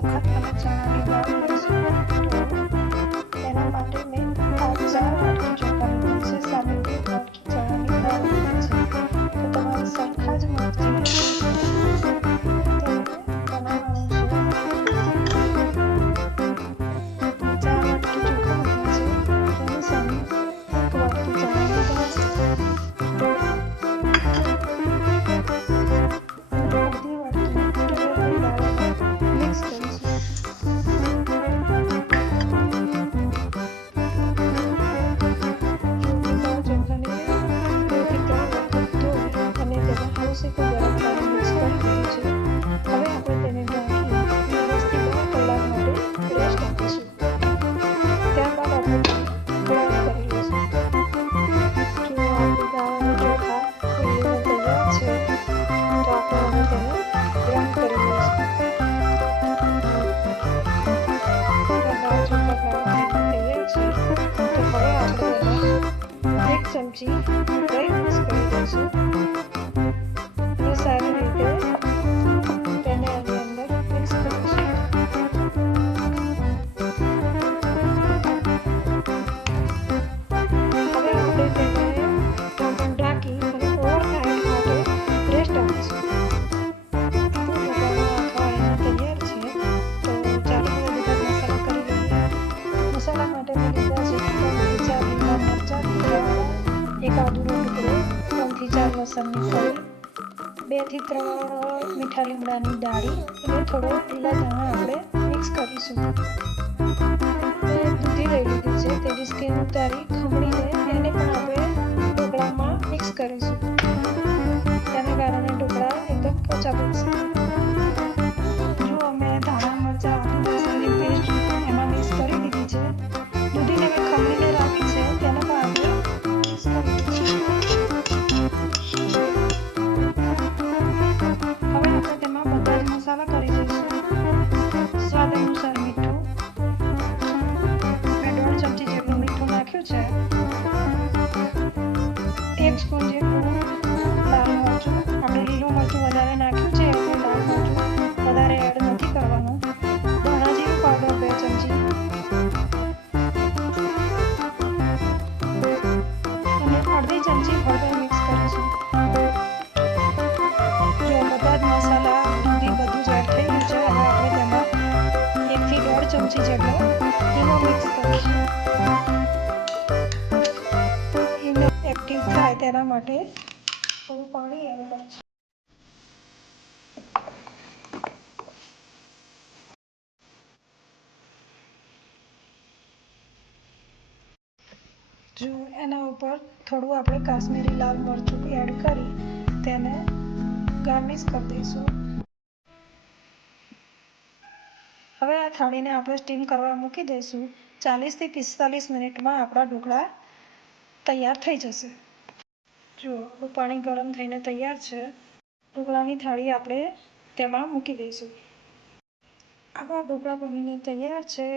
ચોખા અને ચણાની દાળ લઈશું. તો તેના માટે મેં 4 વાટકી ચોખાની મળશે, સામે 1 વાટકી ચણાની દાળ લીધી છે. તો તમારે સરખા જ માપથી તેને બનાવવાનું છે. 4 વાટકી ચોખા લીધા છે, તેની સામે 1 વાટકી ચણાની દાળ અને અડધી વાટકી તુવેરની દાળને મિક્સ કરીશું. ગરમ પાણી મિક્સ કરી દીધું છે. હવે આપણે તેને ઢાંકી વ્યવસ્થિત 2 કલાક માટે રેસ્ટ આપીશું. ત્યારબાદ આપણે ગ્રાઇન્ડ કરી લઈશું. જો આપણી દાળ અને ચોખા પીળીને તૈયાર છે, તો આપણે હવે તેને ગ્રાઇન્ડ કરી લઈશું. દાળ ચોખા ગ્રાઇન્ડ તૈયાર છે, તો હવે આપણે તેમાં 1 ચમચી દહીં મિક્સ કરી દઈશું. સારી રીતે તેને આની અંદર મિક્સ કરીશું. હવે આપણે તેને ઢાંકી અને ઓવરનાઇટ માટે રેસ્ટ આપીશું. તૈયાર છે, તો ચાલો હવે બધા મસાલા કરી લઈએ. મસાલા માટે મેં લીધા છે 3 થી 4 લીલા મરચાં, 1 આદુનો ટુકડો, 3 થી 4 લસણની કળી, 2 થી 3 મીઠા લીમડાની ડાળી અને થોડો લીલા ધાણા આપણે મિક્સ કરીશું. દૂધી લઈ લીધી છે, તેની સ્કીન ઉતારી ખમણીને એને પણ આપણે ઢોકળામાં મિક્સ કરીશું. તેને કારણે ઢોકળા એકદમ પોચા બનશે. જો અમે ધાણા મરચાં આદુ લસણની પેસ્ટ એમાં મિક્સ કરી દીધી છે. દૂધીને મેં ખમણીને રાખી છે, તેને પણ આપણે મિક્સ કરી દઈશું. કરી દઈશું. સ્વાદ અનુસાર મીઠું, મેં 1.5 ચમચી જેટલું મીઠું નાખ્યું છે. 1 સ્પૂન જેટલું લાલ મરચું, આપણે લીલું મરચું વધારે નાખ્યું છે એટલે લાલ મરચું વધારે એડ નથી કરવાનું. ધાણા જીરું પાવડર 2 ચમચી અને અડધી ચમચી હળદર મિક્સ કરીશું. જો બધા જ મસાલા બધું જ એડ થઈ ગયું છે, હવે આપણે તેમાં 1 થી 1.5 ચમચી જેટલો ઈનો મિક્સ કરીશું. ઈનો એક્ટિવ થાય તેના માટે થોડું પાણી એડ કરીશું. જો એના ઉપર થોડું આપણે કાશ્મીરી લાલ મરચું એડ કરી તેને ગાર્નિશ કરી દઈશું. હવે આ થાળીને આપણે સ્ટીમ કરવા મૂકી દઈશું. 40 થી 45 મિનિટમાં આપણા ઢોકળા તૈયાર થઈ જશે. જો આપણું પાણી ગરમ થઈને તૈયાર છે. ઢોકળાની થાળી આપણે તેમાં મૂકી દઈશું. આપણા ઢોકળા બનીને તૈયાર છે.